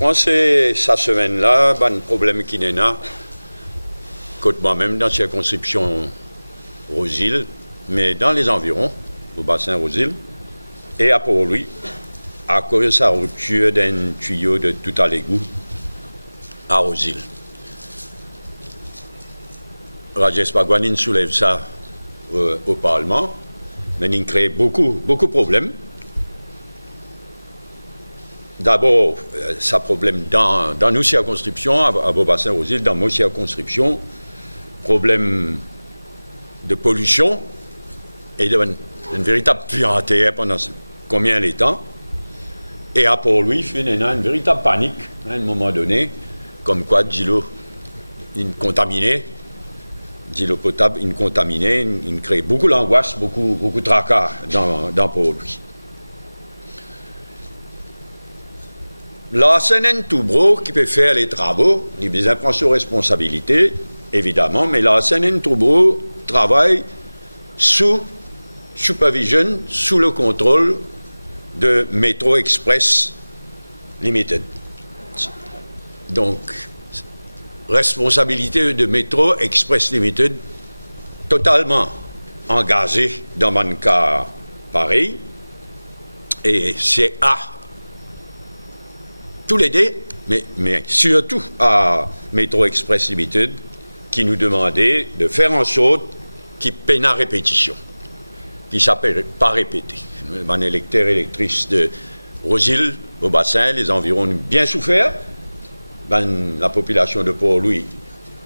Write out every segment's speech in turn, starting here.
Pensez cette semaine-là, un problème qui n'est pas, côté moi-même dans la circonscription Rosile, mais dans les environs, au bassin Rosile, et à Port-Louis, à cause de sa rupture d'un tuyau de tout à l'égout à Rosile. Rajesh Bhagwan soulève ça au Parlement, mais il crée beaucoup de problèmes. D'abord, ça problème dans nos circonscriptions, à Beaubassin-Rosile, dans nos circonscriptions, problème de pollution et d'une véritable puanteur pendant combien de temps. Et à Port-Louis, finalement, une véritable panique, à un moment donné, comme quoi, d'îlot contaminé, d'îlot potable contaminé, il crée beaucoup d'angoisse, beaucoup de tracas dans Port-Louis. La CNN Toubro, qui peut faire les travaux, il prend ses responsabilités, évidemment, mais la CNN Toubro travaille sous supervision, sous le contrôle de Metro Express Limited. Donc, responsabilité de Metro Express Limited, totalement engagée dans un cas pareil, et c'est à tous les deux, mais surtout à Metro Express Limited, qui nous demandait de faire en sorte qu'il peine à répétition, qui ne s'appelle pas répéter. Un électeur électrice de Rosile, au bassin, les environs ont bien souffert. La population de Port-Louis,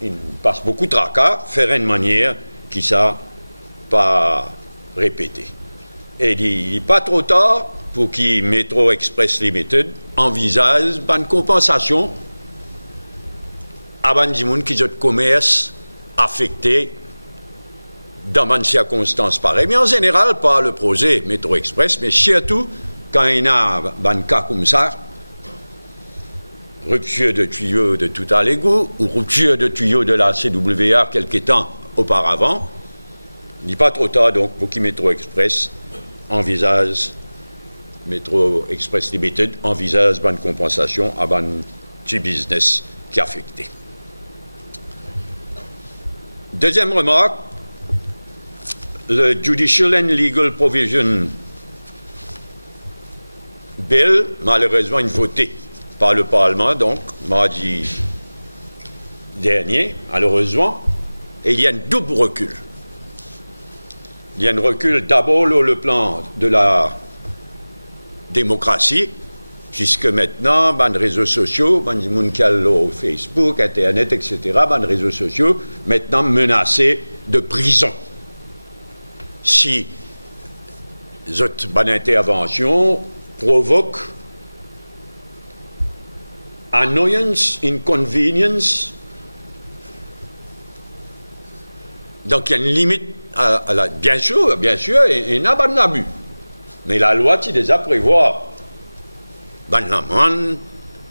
il passe beaucoup de tracas, faire une manière qui ne s'est pas répété. Et il n'est pas trop tard pour que Metro Express Limited envisage une compensation à des gens qui ont commerce affecté dans des circonstances pareilles. Mais en général, pas le projet Metro Express, mais surtout quand il y a un cas comme ça, rupture de tuyaux de tout à l'égout ou rupture de tuyaux de la CWA quelques temps auparavant, il n'est pas trop tard donc pour que Metro Express envisage Metro Express Limited envisage une compensation à un petit business qui est affecté. Deuxième remarque, le Judicial and Legal Provision Bill, malheureusement, est voté par le Parlement, donc, mardi dernier, malheureusement, et il y a un double recul. Il y a un recul d'abord sur le plan de la démocratie, puisque maintenant, les réseaux sociaux, les gens Facebook, Internet, etc., les réseaux sociaux, maintenant menacés de prison. Si cette bonne intervention provoque annoyance, inconvenience, donc il y a une limite à la... Bien sûr, il n'y a pas d'abus. Mais la loi, tu déjà prévoit une amende,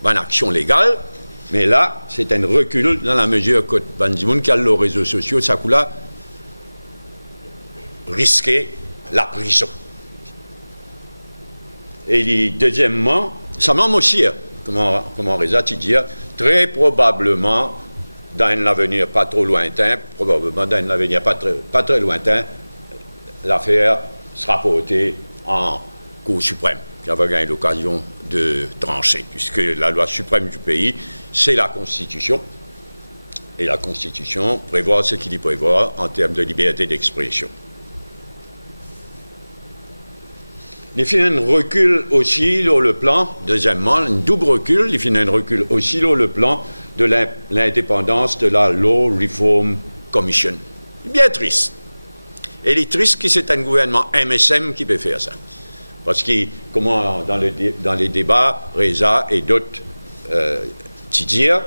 une action légale, mais là, c'est un recul dans la mesure que les gens qui ont les réseaux sociaux, ça coule là, risquer la prison. Et deuxièmement, ça m'en aussi, comment Reza tu dis, très probablement, dans un avenir pas trop lointain, probablement dans un avenir pas très lointain, l'affaire sera portée en Cour suprême, qui avait gagné l'occasion de trancher, puisque la loi suprême du pays, c'est la Constitution, et la Constitution prévoit ce qu'il y prévoit en termes de liberté d'expression. Il fait un recul aussi sur le plan, deuxièmement, un double recul, il fait un recul aussi sur le plan de l'indépendance de la Law Reform Commission. Bien triste. Et il est triste que c'est un gouvernement MSM qui peut faire ça. Parce que, comment dans les débats, Reza et d'autres dire,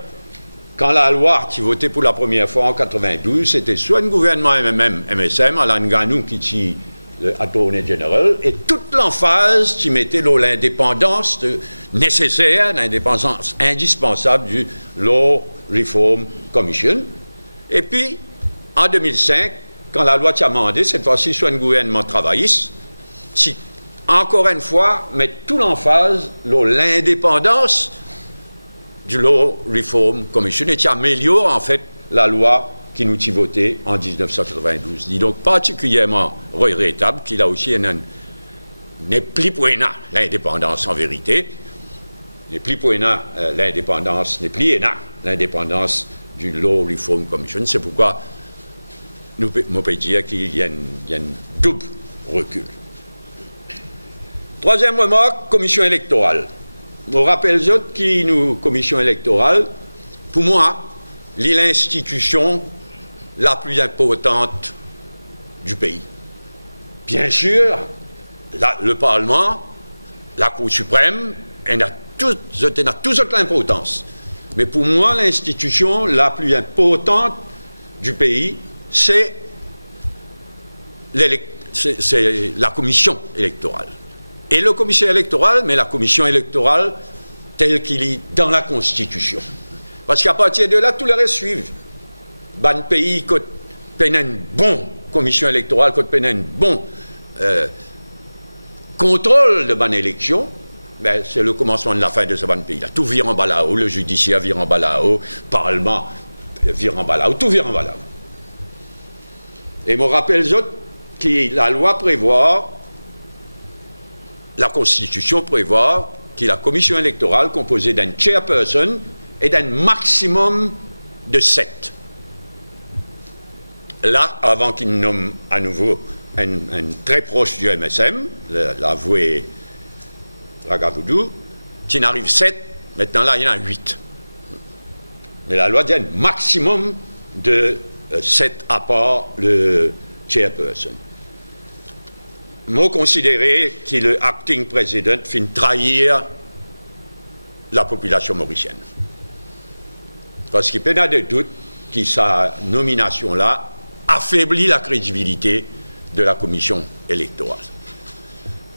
quand la loi qui votait pour la première fois en 92, c'était soit un gouvernement MSM, Alan Ganou qui attorney général, et toute l'emphase qui mettait l'indépendance nécessaire, l'indépendance indispensable du Law Reform Commission. Et puis, en 2005, quand la loi a amendé, cette fois-ci soit un gouvernement travailliste, qui, encore une fois, met tout l'emphase l'indépendance du Law Reform Commission et qui améliore en fait la loi qui nous a voté en 1992. Il est donc particulièrement regrettable qu'il a aussi n'est plus pour l'indépendance en vérité, n'est plus pour l'indépendance, n'est plus l'indépendance du Law Reform Commission. C'est pourquoi nous pouvons dire qu'il y a un double recul. Troisième remarque, commission électorale. Je rappelle qui nous, commission électorale, pour moi, l'institution la plus importante du pays. Bien sûr, le Parlement, la Cour suprême, elle a toute l'importance. Mais pour moi, l'institution la plus importante du pays, c'est la commission électorale. Et la commission électorale, mais la commission électorale telle qu'il est dans la Constitution. Parce qu'à partir de là, tout le reste suivent. Ban pays qui a une bonne commission électorale, qui a un bon contrôle de ban élection, ben, c'est le commencement de la fin de ce ban pays-là. Tout vire en bas là-haut, le judiciaire vire en bas là-haut, le Parlement vire en bas là-haut, tout vire en bas là-haut. Et je me rappelle que la loi prévoit, la Constitution prévoit que la commission électorale composée d'un chairperson et d'un maximum de 7. Là, avant qu'il nomme à nouveau un très proche du MSM, l'avoué Ragavoudou, qui n'arrive 7, maintenant là, il y en a 8. Mais la loi dit un maximum de 7 à part le chairperson. Moi, considérer que le acting president finit trahir la population mauricienne. Parce qu'il n'y a pas de doute que sa nomination-là affaiblit la crédibilité de la commission électorale.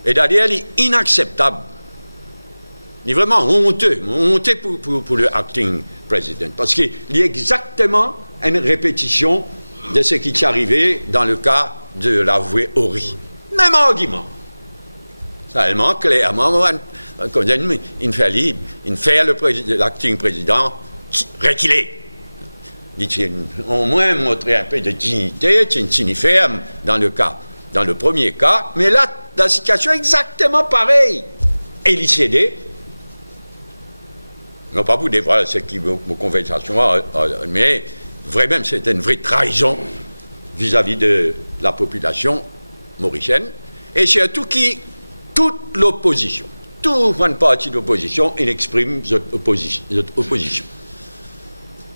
Et d'ailleurs, il est inacceptable. Il est vraiment honteux pour le acting president. Parce qu'il y a exactement une répétition de ce qui est arrivé dans le cas de l'avoué Horry. Même argument. Seulement, clairement, il fait l'acting président reculer. Il dit, au moins montrer un peu de dignité, une ferme dans le premier cas, mais là, la situation est exactement pareille. Et il cédé. Non pas pour dévoiler ce qui me conversation, mais vraiment, c'est une vraie trahison vis-à-vis de la population mauricienne, et surtout qui, toute l'opposition, toute une partie de l'opposition, il exprime cette opposition.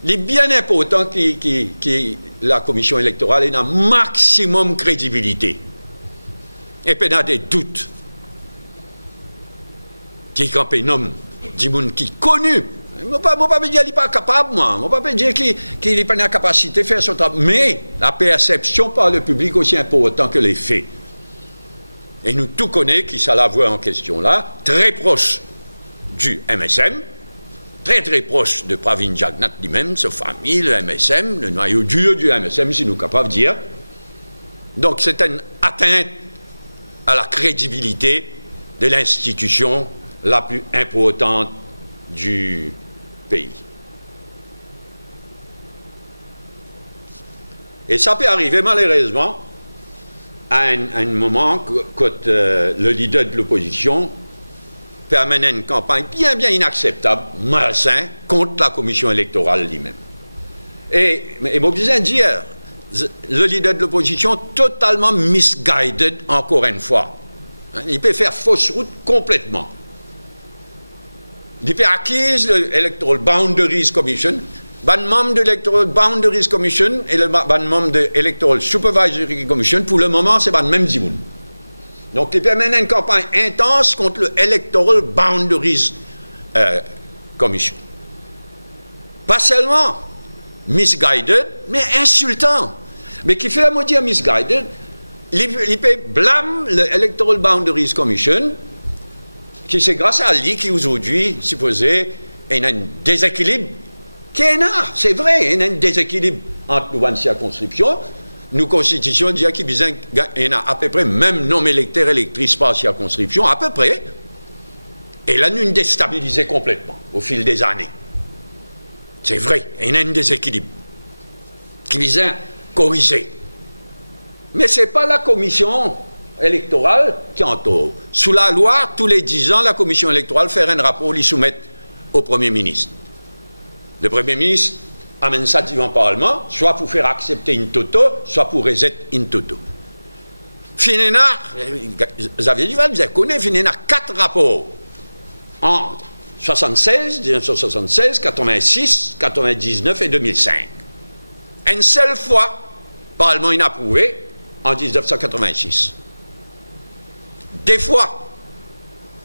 Il est bien important que la commission électorale ait un maximum de crédibilité. Et puis, il y a des doutes. Qui est un homme, du monde qui est connu. Je ne peux pas dire qu'il n'est pas capable, moi. Je ne peux pas dire qu'il n'est pas dans la capacité de faire son travail. Mais la perception par le public aussi importante que les faits. Et nous tous connaissons qui ça la voix en question là, très proche du MSM, très très proche de Pravin Jagnat lui-même, sa famille, le MSM, le noyau dur du MSM, si nous sommes capables de dire. Donc c'est une atteinte à la crédibilité de l'institution la plus importante du pays. Et ça peut arriver malheureusement à un moment quand le leader de l'opposition permet une campagne bien inacceptable, malsain, contre la commission électorale lui-même. Et je disais dire, le leader de l'opposition totalement misguided encore une fois. Il peut faire fausse route complètement. Il peut acquise l'Electoral Boundaries Commission, le membre de l'Electoral Boundaries Commission et le membre de l'Electoral Supervisory Commission, pour le moment, c'est le même zimoun. Donc, il peut mener une campagne intense contre le Electoral Boundaries Commission. Pas seulement misguided, mais insultant. Mais qui fait à me dire misguided, il peut blâmer le Electoral Boundaries Commission, qui c'est grâce à lui qui aujourd'hui, supposé, il y a un déséquilibre. C'est vrai, il y a un déséquilibre entre nos circonscriptions. Nos constitutions disent qu'il y a à peu près même nombre électeurs électrices par circonscription, à peu près. Et là, nous déstabilisé complètement au fil des années. C'est vrai, il y a un déséquilibre qui vise à corriger. Mais ce n'est pas la commission électorale qui en tort. Sous la loi, tous les 10 ans, la commission électorale fait un rapport, l'y soumettre au Premier ministre. Le Premier ministre amène ça devant le Parlement, soit pour faire accepter une toto, soit pour reset une toto. Finalement, Xavier Duval, vous connaissez, finalement, 4 rapports entre 1976, 86, 99 et 2005. Une seule fois, le Parlement a approuvé en 1986. Des fois,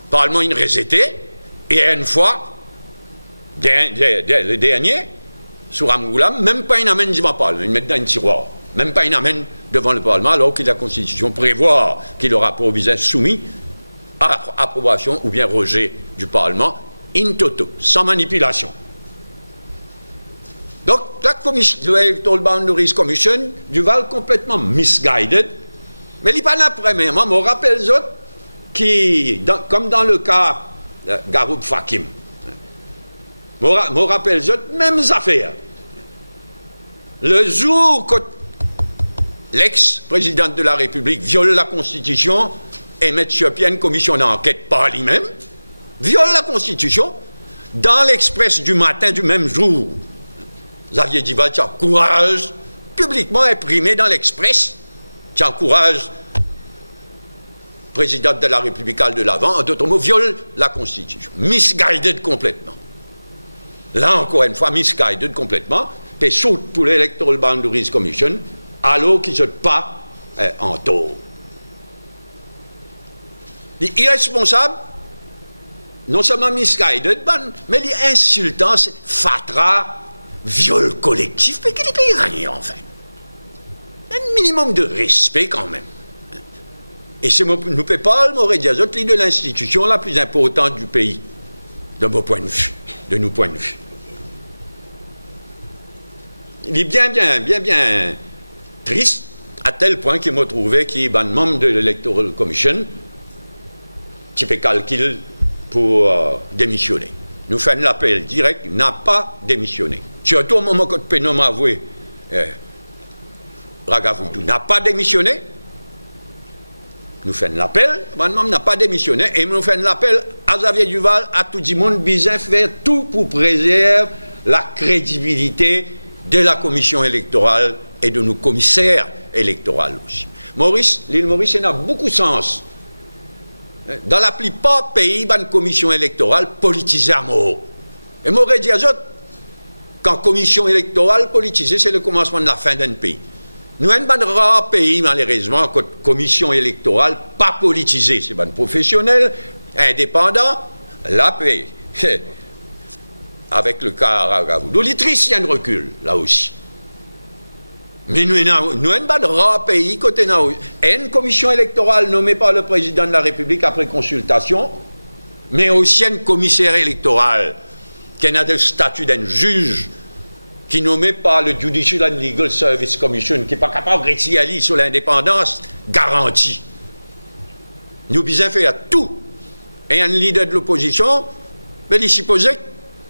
le Parlement a rejeté, et une fois, le dernier, sur Amgoulam, même pas une amène devant le Parlement, il met dans un tiroir, même pas une amène devant le Parlement, alors que la Constitution prévoit qu'il aura pour visage soumis à approbation ou bien rejet du Parlement, in toto, sans manipulation. Donc, la commission, l'Electoral Boundaries Commission, Duval complètement misguided, mais il n'est pas là, premièrement, je me rappelle les autres qui, comme dans le cas Garoub Fakim, je me rappelle les autres, mêmes affaires. Le jour que l'ex-président de la République viole la Constitution et met sur pied une commission d'enquête par lui-même, viole la Constitution, dans l'Express du matin du même jour, Xavier Duval, tu encourages, publiquement imprimé dans l'Express, tu encourages président de la République de l'avant, en d'autres mots, viole la Constitution. Misguided complètement. Là, encore une fois, misguided complètement, et saute pour l'Electoral Boundaries Commission, alors qu'ils ne sont pas en tort. Il est irresponsable, non seulement misguided, mais il est insultant, c'est fatra, viol collectif, mais qu'il ne paye rien, enfin. Un minimum de respect, quand même. Et c'est nous pas m'aurait dit de l'institution la plus importante du pays, de mon point de vue, de nos points de vue. Il est bien triste, à tel point qu'il m'a trouvé qu'il est un membre de l'Electoral Commission qui fait calcul pour démissionner. Nous faisons l'appel direct, il n'a pas démissionné. Surtout au moment que le pénom m'a avoué, Ragavoudou n'a pas démissionné. Nous faisons l'appel, maintenant n'a pas démissionné, et nous faisons l'appel à Xavier Duval, à tout le monde, besoin faire tout pour préserver la crédibilité de la commission électorale et de nos commissaires électoraux aussi. L'île Maurice, il a beaucoup de sens. Dans la plupart des pays, il y a une commission électorale politisée à mort. Et m'aurait dit à eux, quand commission électorale politisée, c'est le commencement de la fin d'un pays. Nous avons un rare pays, malheureusement, commission électorale pas politisée. C'est un professionnel, indépendant, la paix. Avec le cas Ragavoudou. L'Itris, il y a un recul, là aussi. Mais nous avons un rare pays, côté une commission électorale nommée par le président de la République après consultation, mais aussi un commissaire électoral qui a le statut d'un juge, qui est nommé par le Judicial and Legal Service Commission, qui n'est pas capable de rétirer sur l'indépendance garantie. Nous devons faire tout. Et un leader de l'opposition, ben, il supposait,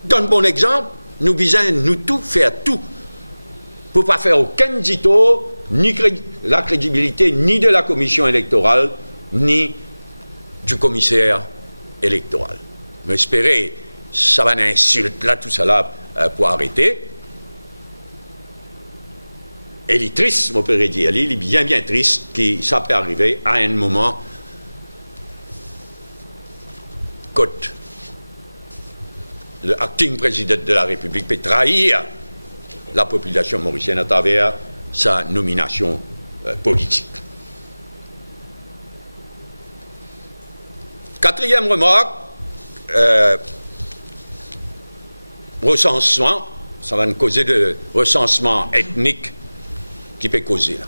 donne bon exemple, nous devons nous tout faire tout. Pour ne pas faire aucun dito, ni la crédibilité, ni de la commission électorale, ni du commissaire électoral. Mais espérez, ça va une insulte là, tout ça là, pour arrêter. Et il est triste, mon père dit, il est bien triste que ça peut arriver à un moment quand le acting président de la République peut trahir la population mauricienne à travers sa nomination politique. Quatrième remarque, recensement, ça va nous causer de recensement ethnique qui peut causer là.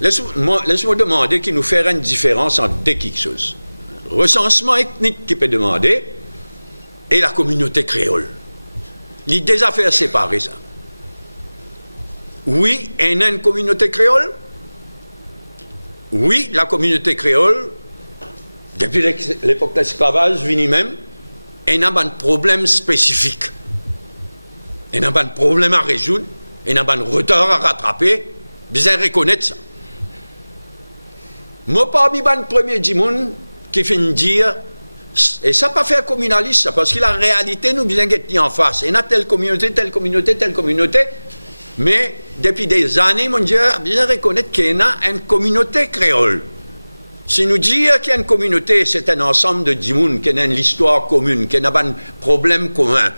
Laisse-moi demander qui nous ferait une différence entre deux quelque chose. Recensement ethnique qui peut demander et la communauté créole. Les deux affaires séparées, ça. Oui, il y a une communauté créole. Oui, la communauté créole, depuis l'époque de l'esclavage, vini même, il y a un problème spécifique. Il y a un problème à résoudre, il y a un retard à rattraper, bien reconnaître ça. Moi, parmi les premiers gens qui finissent dire, et ça pas fait communaliste, ça, parce que la réalité nous bien guetter en face. Il y a telle communauté, telle communauté, telle communauté, mais depuis des années, mon Dieu, bien reconnaître qu'il y a une communauté créole. Si nous disons qu'il y a une communauté, c'est un ensemble de gens qui ont une histoire commune, qui ont un problème commun,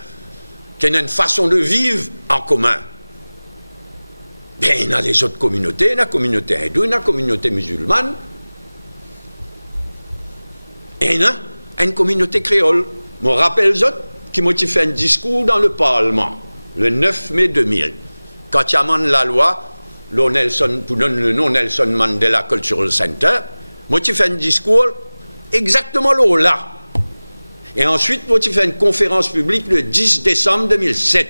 qui ont une façon de vivre en commun. Bien, il y a les autres communautés, il y a la communauté hindoue, il y a la communauté musulmane, et il y a une communauté créole. Je me rappelle qui m'a fait un discours dans le Parlement, le 9 mai 2000, quand il y a la loi, pour donner le nom Nelson Mandela Cultural Center. Moi, tu fais un discours exactement là. Et ensuite, moi, tu fais une conférence publique le 10 décembre 2007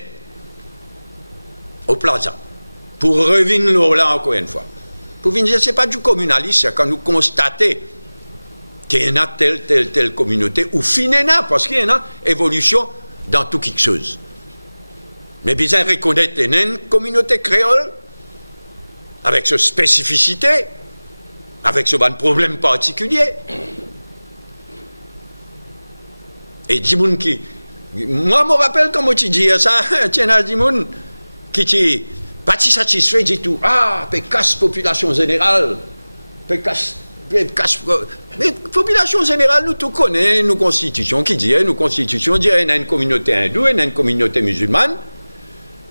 au Plaza pour revenir là encore une fois. Pour venir dire, ce n'est pas du communalisme, c'est quand nous constatons qu'il y a telle communauté, ou finalement, parce qu'il y a une évolution dans tout quelque chose. Mais bien reconnaître qu'il y a une communauté créole avec sa spécificité, avec ce problème particulier. Et des gens qui... Moi, je me rappelle quand tu dis ça, il y a des gens qui sont pas satisfaits du tout. Ah, peut casse population générale. Peut casse... Mais population générale, nous tout connaissons, nos constitutions qui disent, nos constitutions disent qu'il y a une communauté hindoue, il y a une communauté musulmane,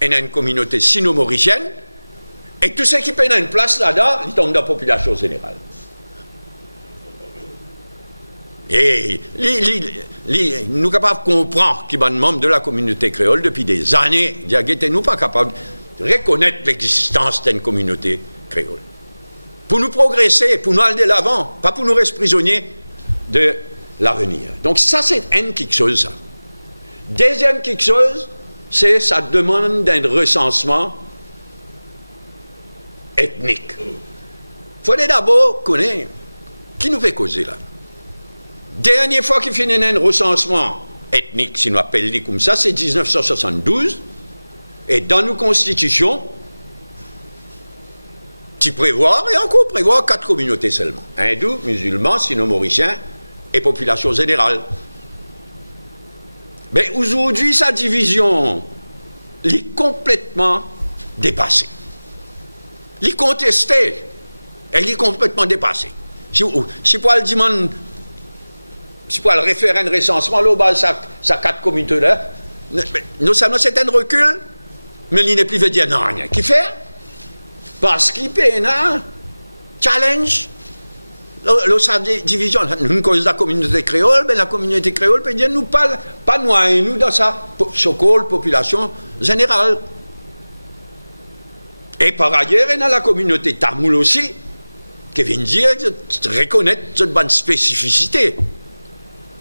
il y a une communauté sino-mauricienne, et tout ce qui prend une place là-dedans, il tombe dans la population générale. Et nous sommes capables de comprendre qu'il y a un membre de la communauté créole depuis des années, nous ne sommes pas capables de reconnaître l'existence d'une communauté créole. Pour nous progresser, pour nous aller de l'avant, pas pour nous rester prisonniers de l'avenir. Donc ça, c'est quelque chose, ça. Deuxième quelque chose, c'est ça demande d'un recensement ethnique. Il faut d'abord connaître qui nous fait causer là. Dernière fois qu'il finit un recensement ethnique, si nous appelons comme ça, c'est 1972. Et dans nos constitutions, tu prévois, et encore prévoit 4 communautés seulement. Hindous, musulmans, sino-mauriciens et population générale. Mais aujourd'hui, sa division est complètement dépassée. Elle est contestée. Elle est complètement dépassée. Si pour le demander, si pour le référer un recensement, là, ça 4 communautés-là, non seulement c'est un recul, mais il n'est plus veut dire non, rien. Qui fait? Parce qu'il y a un challenge, sa division. Nous cause la communauté créole, mais la communauté créole peut dire nous pas noyer nous dans sa population générale. Et par ailleurs, il y a la communauté tamoul aussi, qui vient dire, reconnaître cette bonne spécificité.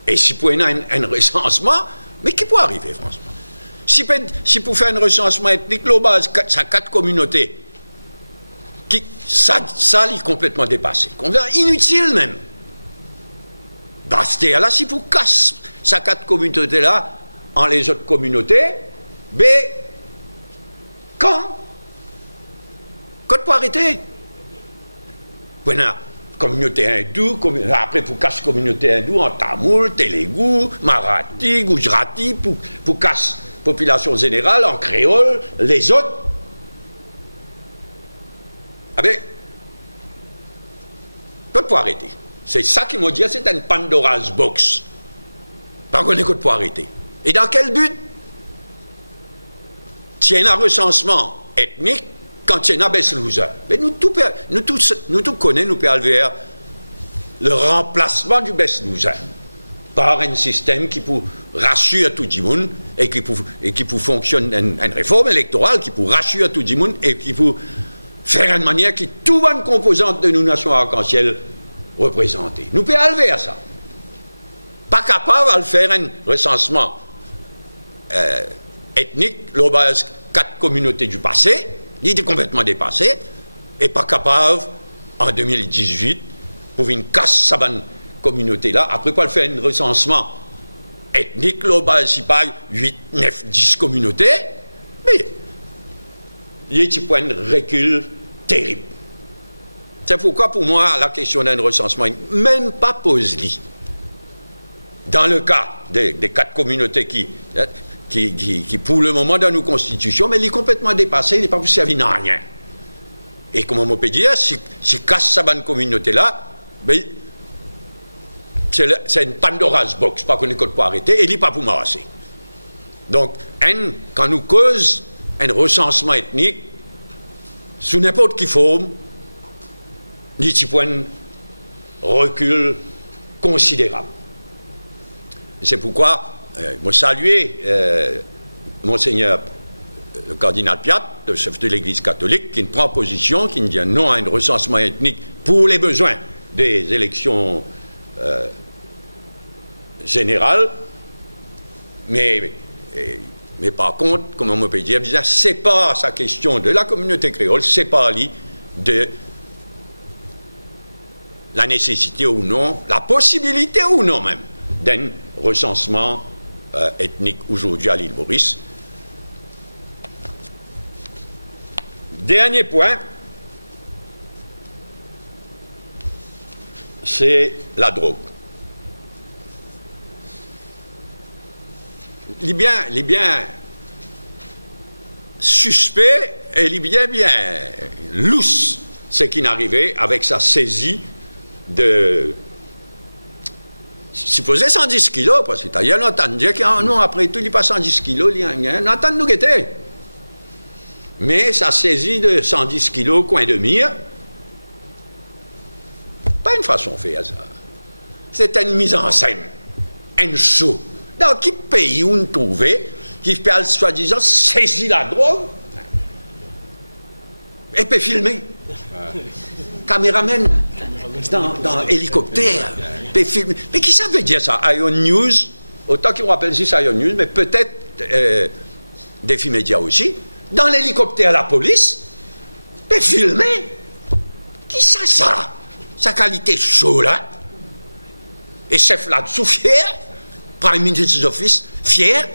Et si pour un recensement, mais qui peut arriver, franchement? Si pour faire un recensement ethnique, là, ça 4 communautés. Ça est complètement dépassé. Inutile même. Basté là, si vous cassez ces 4 communautés-là en les autres communautés, mais quand pour arrêter? Voilà, communauté hindoue, après pour casser communauté hindoue en tamoul, Télégu, Marathi, Gujarati, pour casser population générale en créole, les autres. Ah bien, peut pas arrêter. C'est ça qui m'a dit, c'est un Pandora's box. Par contre, on ne peut pas arrêter. Et dans quel but? Tiens un recensement ethnique quand tiens un Beslouza. Mais nous tous connaissons, nous PLVR, le remplacement du Beslouza par un système qui peut rassurer tout le monde et qui peut fonctionner une réforme électorale qui peut rassurer tout le monde et qui peut faire une manière qui toute bonne composante de nos nations arc-en-ciel représentées. Nous pouvons aller vers ça. Pas capable de faire un recensement ethnique, le base 4 communautés du passé, il était complètement dépassé, et pas capable, en 2018, pour une casse sa bonne communauté-là, après pas le faire un recensement ethnique, le base, c'est pas 8, 9, 10 communautés, mais Mais il y a un point de recul terrible. C'est pourquoi, pour moi, la question d'un recensement n'est même pas posée. Dans le cas des 4 communautés qui, pour le moment, dans nos constitutions, mais il est complètement dépassé, il n'est pas pour servir à rien. Et comme on peut dire, si casse sa bonne communauté-là, ben, c'est une Pandora's box, pas qu'on ne pas arrêter, et il n'est pas pour m'arracher. Donc, quand nous cause un recensement ethnique, sous n'importe quelle forme, il y a un recul considérable. C'est pourquoi, je salue Monseigneur le cardinal Piat, le chef de l'Église catholique, qui prend position, qui dit non à un recensement ethnique pour les besoins des élections générales, mais par contre, comme on peut dire, c'est pas sa question de la communauté créole, c'est pas de la nécessité ou non, la possibilité ou non même, d'un recensement ethnique aujourd'hui à l'île Maurice. Dernier point, c'est la drogue. Il est bien suspect et il est bien lousse ce qui est arrivé avec sa saisie de supposé 110 kilos, parce que il y a longtemps dire que non, après tout, il n'est pas 110 kilos, il y a un entend nous guetter. Mais sa saisie de 110 kilos, coin de mire, pas une façon de faire ça. C'est une mise en scène, un show. Dans quel pays on trouvait qui peut soi-disant saisir la drogue et peut filmer? Caméraman dans hélicoptère, peut filmer. Mais qui ça veut dire ça? Ion News, autant qu'on rappelle ici Ion News, mais peut-être Défi Média aussi. Dans l'hélicoptère, la police peut filmer. Qui ça? Sa qualité chaud là. Et chef là-dessous fier. Prime Minister's Office fier.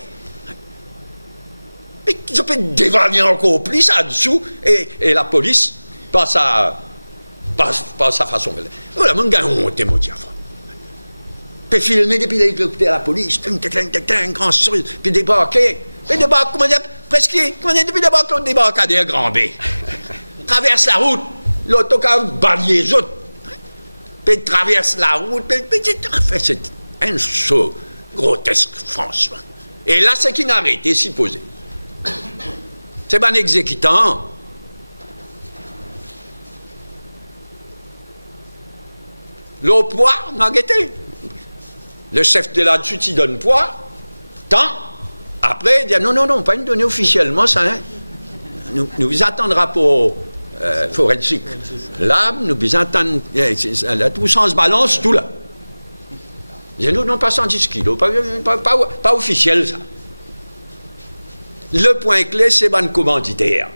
Mais ils peut dévaler encore plus là-dessous. Et la police, par sa façon. Voilà, mon gars, on te mon diable. Peut filmer depuis l'hélicoptère, la police. Un grand sourire. Puis débarquer. Puis débarquer, comment dire? Presque, depuis d'abord qu'on débarcadère Grand B. Traverse la route, l'autocar balaye les autres. Puis traverse la route, enfin, c'est un show grotesque, franchement. Et là, c'est qui n'a arrêté, si posé. C'est un exécutant. Le poids n'a guetté. Le chef de là-dessus, il donne poids, tant. Après, il dit non, pas une donnée officiellement, ça. Hein. Nous vous attendra pour forensique. Là, nous vous attendons. Tout ça se balance, tout là. Il dit non, pas 110 kilos, pas officiel, ça. Le point clé, c'est ban commanditaire.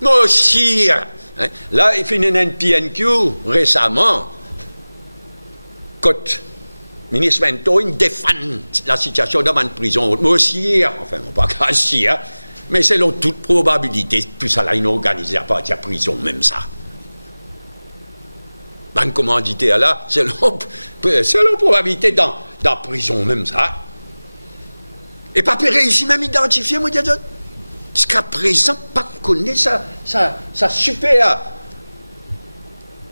Moi aussi, hein, là, il finit un PNQ récemment. Côte. Ministre Mento, il défend la situation dans une prison. Moi aussi, enfin, pas cassé, hein, mais selon toute probabilité, tout ça là, il organisé à partir de la prison, même ça. Ban commanditaire là, selon probabilité dans la prison, même ça. Et pas réussi même identifier, moi, jusqu'à présent, pas connaît ça super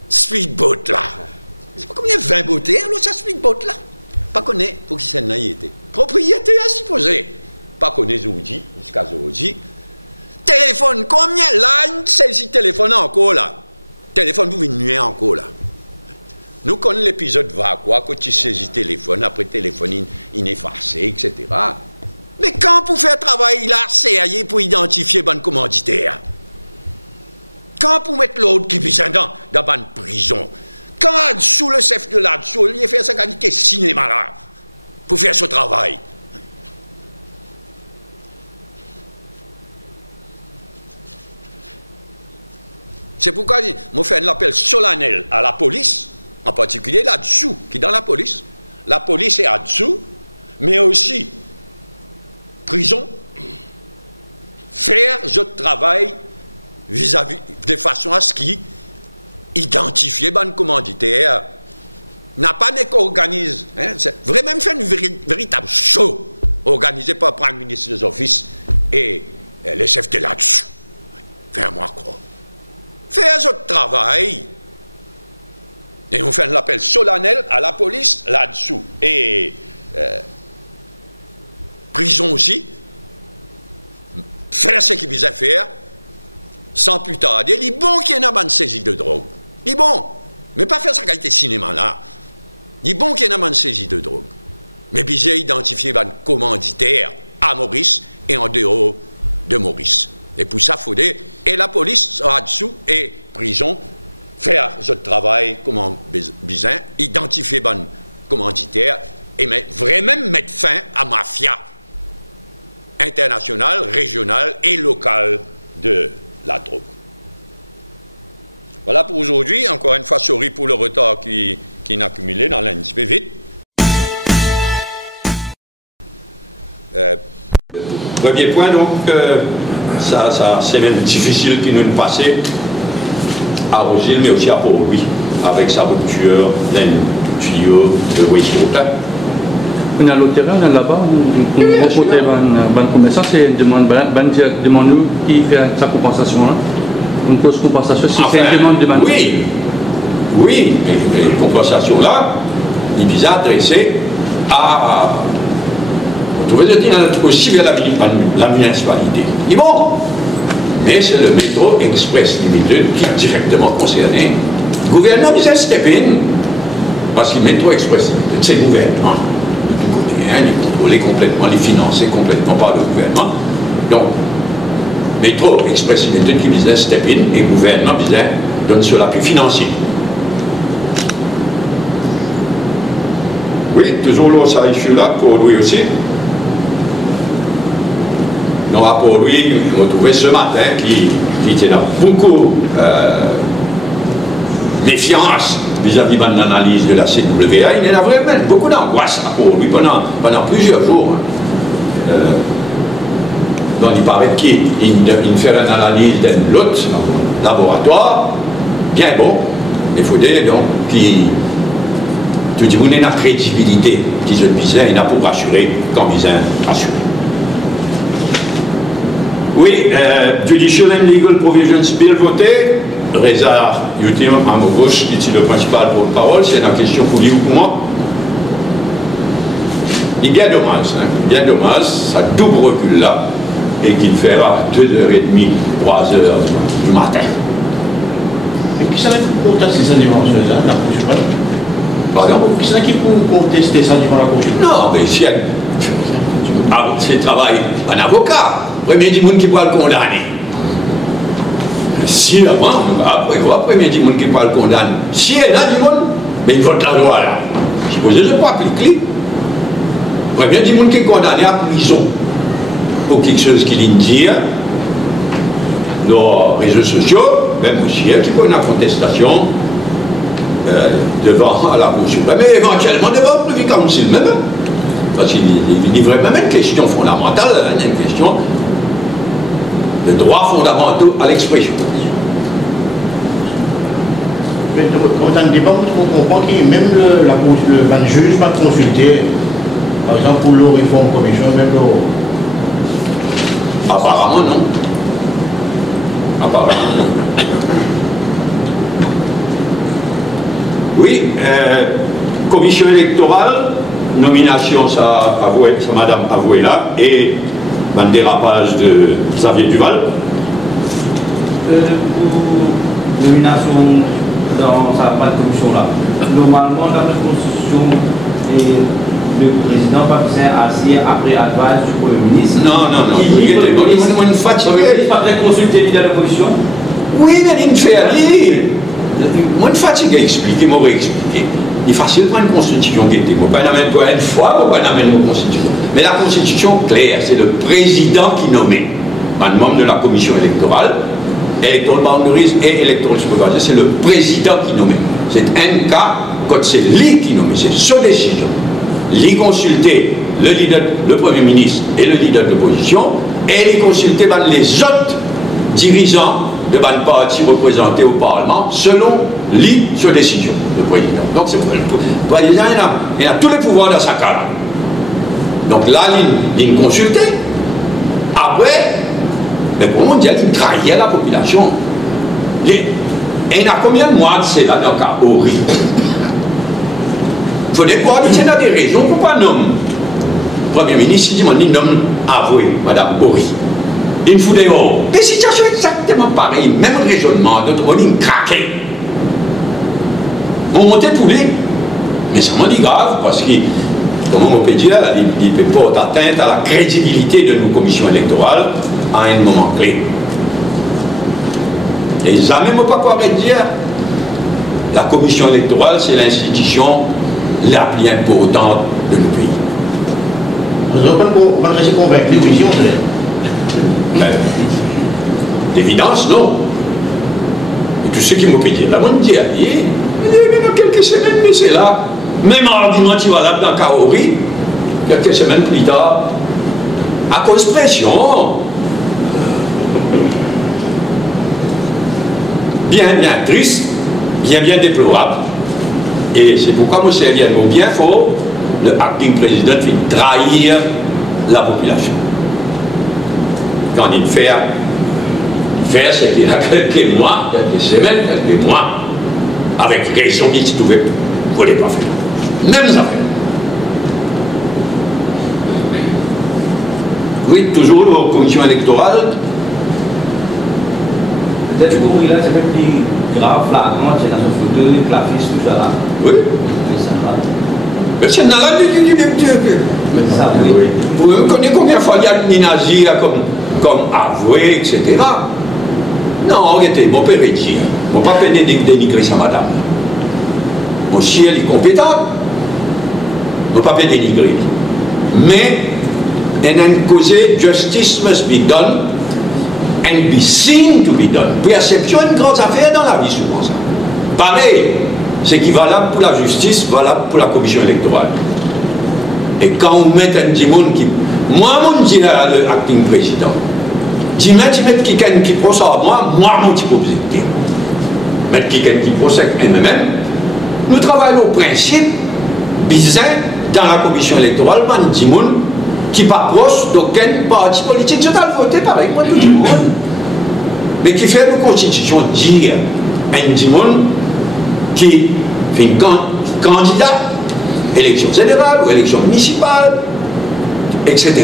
speedboat là. C'est pas combien 20 beautés, alors ça speedboat là. Pas connaît pour qui c'est là il était. Propriété à supposer. Pas connaît Zoudi, jusqu'à Zoudi. Téléphone, combien là, saisit téléphone encore là. Téléphone vous venez encore là. Nous connaissons l'épisode va quoi, quand tu saisis téléphone, après téléphone il effacé, etc. Mais quand pour faire travail là, c'est pour identifier bonne commanditaire. Quand pour mettre l'autre qui vient dans bonne prison. Quand sous le chef de là-dessous, il fait sa qualité cinéma là, pour faire ce travail. C'est pourquoi je fais un appel solennel à la police, en particulier là-dessous, qui est dans la police. La police est là-dessous, mais aussi prison, faire ce travail vis-à-vis, de façon à ce qu'il identifie le commanditaire, n'a pas qu'organise, c'est vraiment faire une véritable show organisé par le Premier ministre des Offices et les chefs de là-dessous. Fais-moi croire. Faire ce travail. Et on fait un appel solennel à la police là-dessous. Et prison aussi. Faire ce qu'ils visaient faire sans plus tarder. Il est bon qu'il y ait une saisie de drogue. Il est bon. Mais pas faire sa qualité cinéma là. Il est bon qu'il y ait une saisie de drogue. Mais bien identifier un commanditaire à Maurice et en dehors de Maurice. Et pour ça, il faudrait, et la police là-dessous, et prison, faire ce travail comme besoin, identifier un commanditaire, et vraiment mettre fin à la mafia internationale, régionale et locale de la drogue. Voilà pour aujourd'hui. Encore une fois, sorry pour le retard qui est accumulé dans l'NSP vite. Premier point, donc, ça c'est même difficile qu'il nous passe à Rosil, mais aussi à Port-Louis, avec sa rupture d'un tuyau de wastewater. On a l'autre terrain, on est là-bas, on rencontre un commerçant, c'est une demande nous qui fait sa compensation. Hein. Une grosse compensation, c'est une demande de Manu. Oui, les compensations là, il vise à adresser à. On trouvait de dire aussi vers la municipalité. Il est bon, mais c'est le métro Express Limited qui est directement concerné. Le gouvernement disait step in, parce que le métro Express Limited, c'est le gouvernement. Il est contrôlé complètement, il est financé complètement par le gouvernement. Donc, métro Express Limited qui visait step in et le gouvernement visait donner sur l'appui financier. Oui, toujours là, ça issue là, pour lui aussi. Non, pour lui, on trouvait ce matin qui était dans beaucoup méfiance vis-à-vis de l'analyse de la CWA. Il y en a vraiment beaucoup d'angoisse pour lui pendant plusieurs jours. Donc il paraît qu'il fait une analyse d'un autre laboratoire, bien bon. Il faudrait donc qu'il tu donne la crédibilité qui se disait, il a pour rassurer quand il vient rassurer. Oui, Judicial and Legal Provisions Bill voté, Reza Youtim à ma gauche, qui est le principal porte-parole, c'est une question pour lui ou pour moi. Il est bien dommage, bien dommage, ça double recul là, et qu'il fera 2h30, 3h du matin. Mais qui ça pour contester ça devant la Cour suprême? Pardon? Qui ça qui pour contester ça devant la Cour suprême? Non, mais si c'est travail un avocat. Premier du monde qui pourra le condamner. Si avant, après, premier du monde qui pourra le condamner. Si elle a du monde, mais il vote la loi là. Supposez je ne peux pas appliquer. Premier du monde qui est condamné à prison pour quelque chose qu'il vient dire dans les réseaux sociaux, même aussi qui peut une contestation devant la Cour suprême, mais éventuellement devant le Privy Council même. Parce qu'il y a vraiment une question fondamentale, une question de droits fondamentaux à l'expression. Mais quand on a un débat, on comprend que même le juge va consulter, par exemple pour la réforme commission, même le... Apparemment non. Apparemment non. Oui, commission électorale, nomination, ça Madame Avouela, et un dérapage de Xavier Duval. Nomination dans sa commission-là. Normalement, la constitution et le président va faire assis après advice du Premier ministre. Non. Il est fatigué. Il ne pas consulter la commission. Oui, mais il me fait aller. Moi, je suis fatigué, expliquer, moi, expliquer. Il est facile de prendre une constitution qui était. Moi, pas n'amène pas une fois, moi, pas n'amène une constitution. Mais la constitution claire, c'est le président qui nomme un membre de la commission électorale, Electoral Boundaries et Electoral Supervisor, c'est le président qui nomme. C'est un cas, quand c'est lui qui nomme, c'est sa décision. Lui consulter le Premier ministre et le leader de l'opposition, et il consultait les autres dirigeants de ban parti représentés au Parlement selon sur décision du président. Donc c'est le président, il a tous les pouvoirs dans sa carte. Donc là, il consultait. Après, mais pour moi, il trahissait la population. Et il y a combien de mois de c'est là dans le cas Ori? Il faudrait croire qu'il y a des raisons pour pas nommer. Le Premier ministre, il dit, il nomme avoué, Madame Ori. Il fout dehors. Des situations exactement pareilles, même raisonnement, d'autres on dit craqué. On montait tous les. Mais ça m'a dit grave, parce que, comment on peut dire, il porte atteinte à la crédibilité de nos commissions électorales à un moment clé. Et jamais ne pas pouvoir dire la commission électorale, c'est l'institution la plus importante de nos pays. On va rester convaincu, oui, on dirait. D'évidence, non. Et tout ce qui m'ont payé, la bonne dit, dans quelques semaines, mais c'est là. Même argument qui va là dans Kaori, quelques semaines plus tard, à cause de pression. Bien triste, bien déplorable. Et c'est pourquoi M. Eliano, bien fort, le acting président fait trahir la population. Quand il fait c'est qu'il y a quelques mois, quelques semaines, quelques mois, avec raison qu'il se trouvait, il ne voulait pas faire. Mêmes affaires. Oui, toujours la commission électorale. Peut-être que là, c'est un peu plus grave, là, quand c'est dans un fauteuil, la fiche, tout ça là. Oui. Mais c'est dans la vie du vous connaissez combien de fois il y a des nazis comme avoué, etc. Non, arrêtez, mon père est dire. Mon papa n'est dénigrer sa madame. Mon chien est compétent. Mon papa est dénigrer. Mais, il y a une cause, justice must be done and be seen to be done. Perception est une grande affaire dans la vie, souvent ça. Pareil, c'est qui est valable pour la justice, valable pour la commission électorale. Et quand on met un dimon qui. Moi, mon dis là, le acting président. Tu mets quelqu'un qui procède à moi, mon petit objectif. Mettre quelqu'un qui procède à moi-même. Nous travaillons au principe, bizarre, dans la commission électorale, un dimon qui n'est pas proche d'aucun parti politique. Je t'ai voté pareil, moi, tout le monde. Mais qui fait une constitution dire un dimon qui fait une candidat, élection générale ou élection municipale, etc.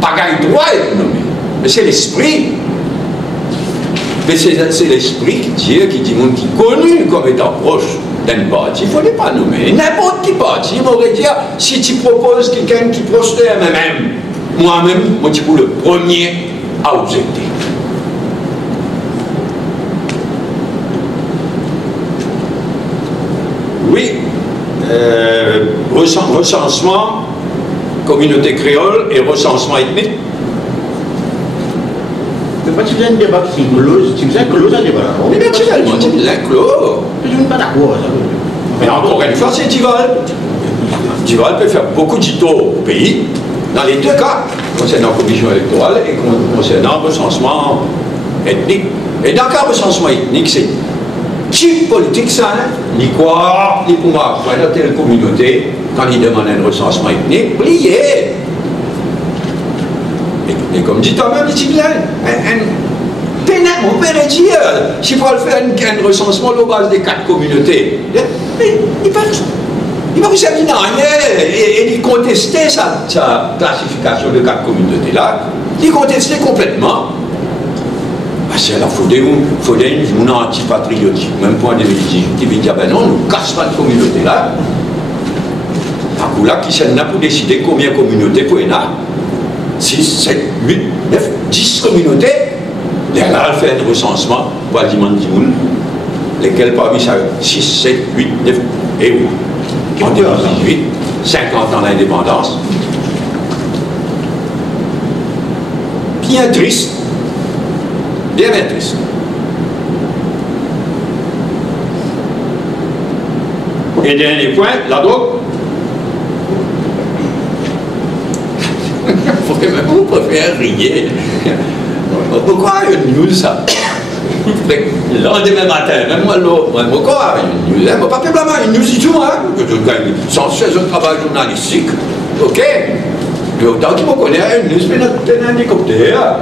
Pas gagne droit à être nommé. Mais c'est l'esprit. Mais c'est l'esprit qui dit qui est connu comme étant proche d'un parti. Il ne fallait pas nommer. N'importe qui parti, il m'aurait dit, si tu proposes quelqu'un qui proche de moi-même, moi, je suis le premier à objecter. Oui, recensement, communauté créole et recensement ethnique. Mais pas tu faisais un débat qui close, tu faisais un close à débat. Mais naturellement, tu faisais un close. Je ne suis pas d'accord. Mais encore une fois, c'est Tival. Tival peut faire beaucoup de tours au pays, dans les deux cas, concernant la commission électorale et concernant le recensement ethnique. Et dans le cas recensement ethnique, c'est type politique ça, hein? Ni quoi, ni pour moi, dans telle communauté, quand il demande un recensement ethnique, plié. Et comme dit toi-même, il dit bien, on peut dire, s'il faut faire un recensement de base des 4 communautés, il va vous servir dans rien, et il contestait sa classification de 4 communautés-là, il contestait complètement. C'est la faute d'une antipatriotique, même point de vue qui vient dire, ben non, nous casse pas de communauté-là. Un coup là, qui s'en a pour décider combien de communautés pour y en a. 6, 7, 8, 9, 10 communautés. Là, elle fait un recensement, pour dire lesquels parmi ça, 6, 7, 8, 9, et oui. En 2018, 50 ans d'indépendance. Bien triste. Bien triste. Et dernier point, la drogue. vous préférez rire. Pourquoi une news ça? Le lendemain matin, même moi, pourquoi une news? Pas simplement une news du tout, sans faire un travail journalistique. Ok? Autant qu'il me connaît, une news, c'est un hélicoptère.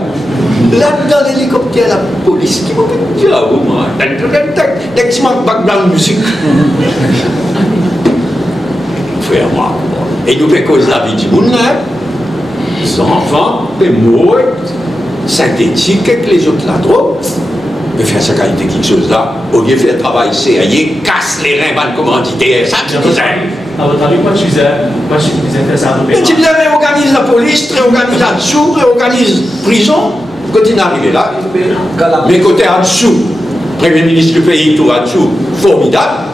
Là-dedans, l'hélicoptère, la police qui m'a dit là-haut, moi. Dès que tu manques background musique. Frère, moi. Et nous faisons cause la vie du monde, les enfants, les mots synthétiques avec les autres là-dedans. Mais faire sa qualité quelque chose là, au lieu de faire travail sérieux, casse les reins, ban commanditaire, ça qui nous aime. À votre avis, quoi tu faisais faire ça? Mais tu réorganises la police, réorganise là-dessous, réorganise prison. Quand il est arrivé là, mais côté en dessous, Premier ministre du pays, tout en dessous, formidable.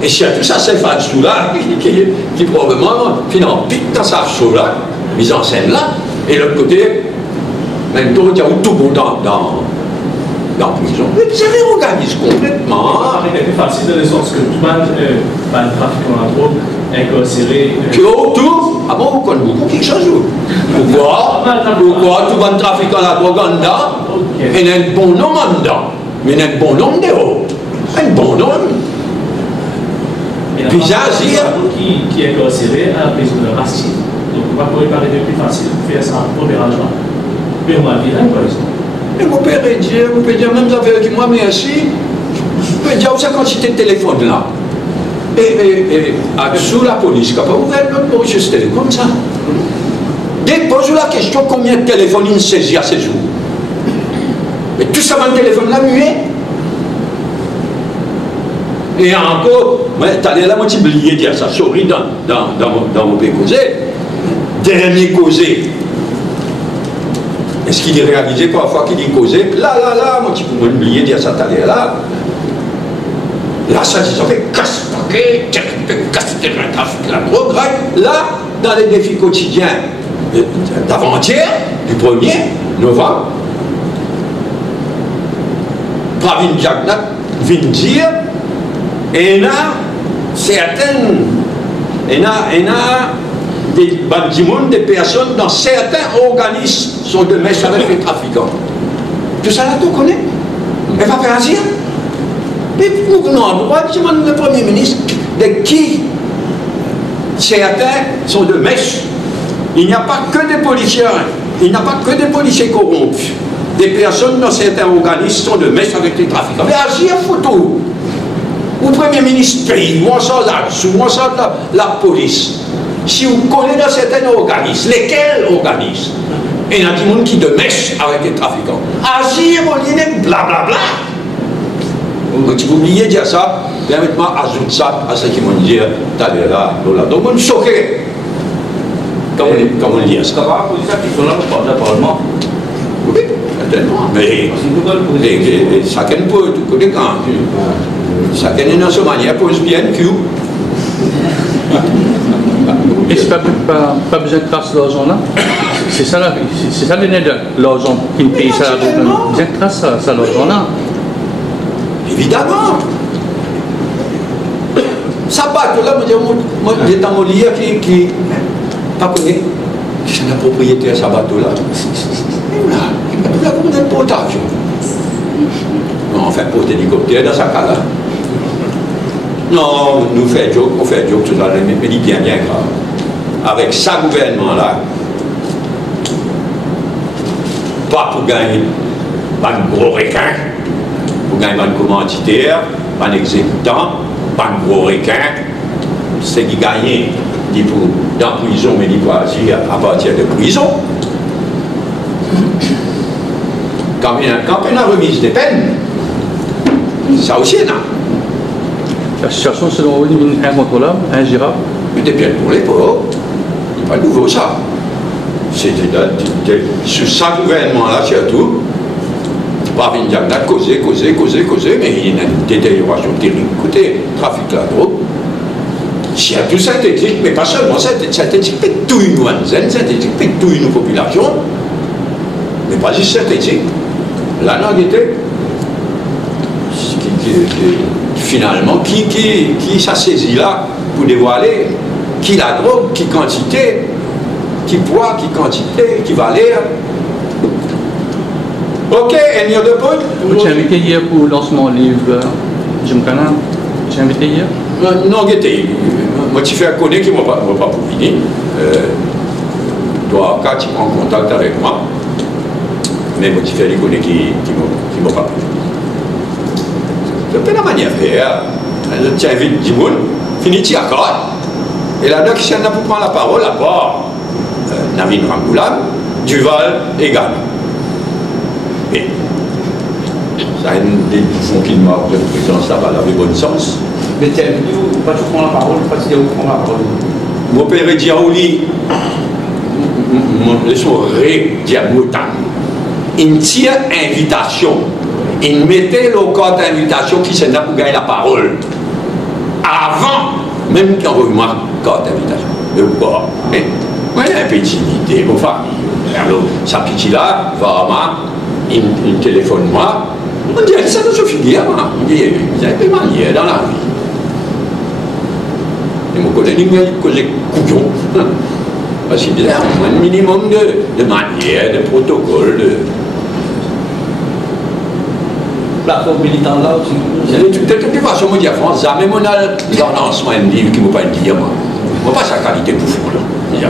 Et si tout ça, c'est en dessous là, qui probablement, finalement, pique dans sa chose là, mise en scène là, et l'autre côté, maintenant, il y a tout le monde dans la prison. Mais ça réorganise complètement. C'est plus facile dans le sens que tout le monde trafiquant la drogue, incarcéré. Que autour, ah bon, vous connaissez beaucoup quelque chose. Pourquoi tout le monde trafiquant la drogue en dedans, et il y a un bon nom en dedans, mais il y a un bon nom dehors. Un bon nom. Puis qui est incarcéré à la prison de racisme. Donc, on va paraître plus facile de faire ça en opération. Mais on va virer, par exemple. Et mon père peut dire même avec moi, merci. Je peux dire où ça quantité de téléphone là. Et sous la police, quand vous ouvrez notre Mauritius Télécom, ça. Dépose la question combien de téléphones il saisit à ces jours. Mais tout ça, le téléphone là, muet. Et encore, tu as là, moi, tu oublié de dire ça, sorry, dans mon pays causé. Dernier causé. Est-ce qu'il est réalisé quoi, fois qu'il est causé? Là, moi, tu peux oublier de dire ça, t'as là. Là, ça, ils ont fait casse-paquet, casse-terrain, trafic, la drogue. Là, dans les défis quotidiens d'avant-hier, du 1er novembre, Pravin Jagnat vient dire, et là, certaines, et là, des personnes dans certains organismes sont de mèche avec les trafiquants. Tout ça là, tu connais? Elle va faire agir. Mais nous, en droit, je demande le Premier ministre de qui certains sont de mèche. Il n'y a pas que des policiers, il n'y a pas que des policiers corrompus. Des personnes dans certains organismes sont de mèche avec les trafiquants. Mais agir, photo. Ou Premier ministre pays, ou on sort là-dessous, ou on sort la police. Si vous connaissez dans certains organismes, lesquels organismes? Il y a des gens qui de mèche avec les trafiquants. Agir au lieu de blablabla. Donc, si vous oubliez de dire ça, permettez-moi d'ajouter ça à ce qu'ils m'ont dit tout à l'heure là. Donc, on est choqué. Comme on dit ça. Parlement. Oui, certainement. Mais chacun peut, tout côté quand. Chacun est dans sa manière, pose bien le cul. Et c'est pas besoin de trace de l'argent là? C'est ça l'année de l'argent qui me paye ça. Besoin de trace ça l'argent là. Évidemment. Ça bateau là, moi j'ai dans mon lit qui pas connu, qui est la propriétaire de ce bateau là. Il y a combien de potage? Non, on fait un pot d'hélicoptère dans sa cas là. Non, nous on fait joke tout à l'heure, mais il bien grave. Avec ça gouvernement là, pas pour gagner un gros requin, pour gagner un commanditaire, un exécutant, un gros requin, c'est qui gagne dans la prison, mais il peut agir à partir de prison. Quand on a remise des peines, ça aussi est là. La situation selon vous est incontrôlable, ingérable. Mais des peines pour les pauvres, c'est pas nouveau ça. C'était sous ça gouvernement-là surtout, Pravin Jagnat causer, mais il y a une détérioration terrible. Écoutez, trafic la drogue, c'est tout synthétique, mais pas seulement synthétique, mais tout une synthétique, mais tout une population, mais pas juste synthétique. Là, non, finalement, qui ça saisit là pour dévoiler qui la drogue, qui quantité, qui poids, qui quantité, qui valeur. Ok, any other point? Vous êtes invité hier pour le lancement du livre Jim Canal. Vous êtes invité hier? Non, j'étais. Moi, tu fais un connaître qui ne m'a pas pour venir. Toi, quand tu prends contact avec moi, mais moi, tu fais les connaître qui ne m'a pas pour venir. C'est pas la manière de faire. Tu invites du monde, finis tu accordes. Et là-dedans, qui s'en a pour prendre la parole, à part Navin Rangoulam, Duval et Ghana. Mais ça a des bouffons qui marquent de président, ça va dans le bon sens. Mais tu as vu, pas tu prends la parole, parce qu'il prend la parole. Mon père est Diaouli, mon ré Diaboutan. Une tire invitation. Il mettait le code d'invitation qui s'en a pour gagner la parole. Avant, même qu'on remarque le code d'invitation. Mais quoi? Moi, il y a un petit idée, mon famille. Alors, sa petite là, vraiment, il téléphone moi. On dit, ça ne suffit pas. On dit, vous avez des manières dans la vie. Et mon collègue, il me collègue couillon. Parce qu'il disait, un minimum de manières, de protocoles. Plateforme militante là aussi. De toute façon, moi, je dis à France, même on a le lancement de livre qui ne peut pas dire, moi. Moi, pas sa qualité bouffon, là.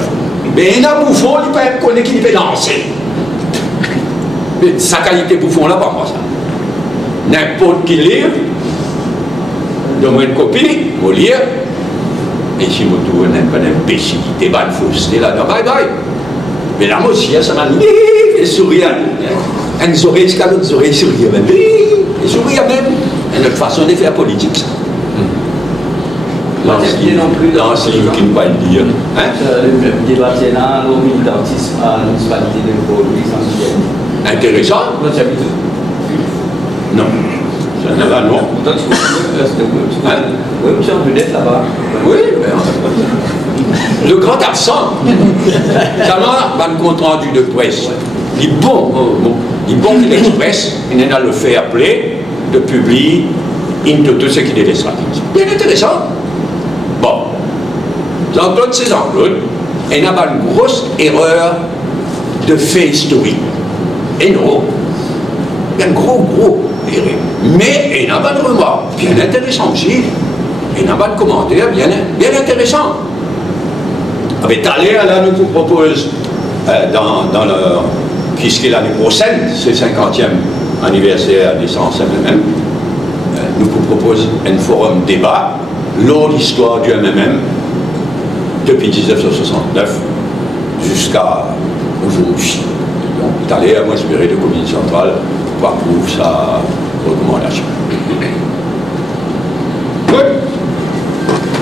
Mais il y a un bouffon, il ne peut pas connaître qu'il peut lancer. Mais sa qualité bouffon, là, pas moi, ça. N'importe qui livre, donne-moi une copie, je lire. Et si je trouve une imbécilité, une fausseté là-dedans, bye bye. Mais là, moi aussi, ça m'a dit, et sourire. Une oreille, jusqu'à l'autre oreille, sourire même. Et sourire même. C'est notre façon de faire politique, ça. Lance livre qui ne peut pas le dire. Le débat sénat, le militantisme à la municipalité de Pau-Louis, intéressant? Non. C'est un événement. Tu es en vedette là-bas. Oui, mais le grand absent. Quand on compte rendu de presse, il bon qu'il expresse, il est dans le fair play de publier tout ce qu'il est stratégique. Bien intéressant. Bon, dans toutes ces angles, il y a une grosse erreur de fait historique. Et non, il y a une grosse erreur. Mais il y a une remarque bien intéressante aussi. Il y a un commentaire bien intéressant. Avec Thaler, là, nous vous propose, puisque l'année prochaine, c'est le 50e anniversaire des Sens MMM, nous vous propose un forum débat, l'histoire du MMM, depuis 1969 jusqu'à aujourd'hui. Donc, Thaler, moi, espéré de comité central pour approuver sa recommandation. Good.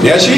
Merci.